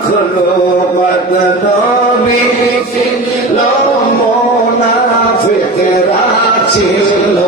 Kul makhlukat Nabi Sindi 了。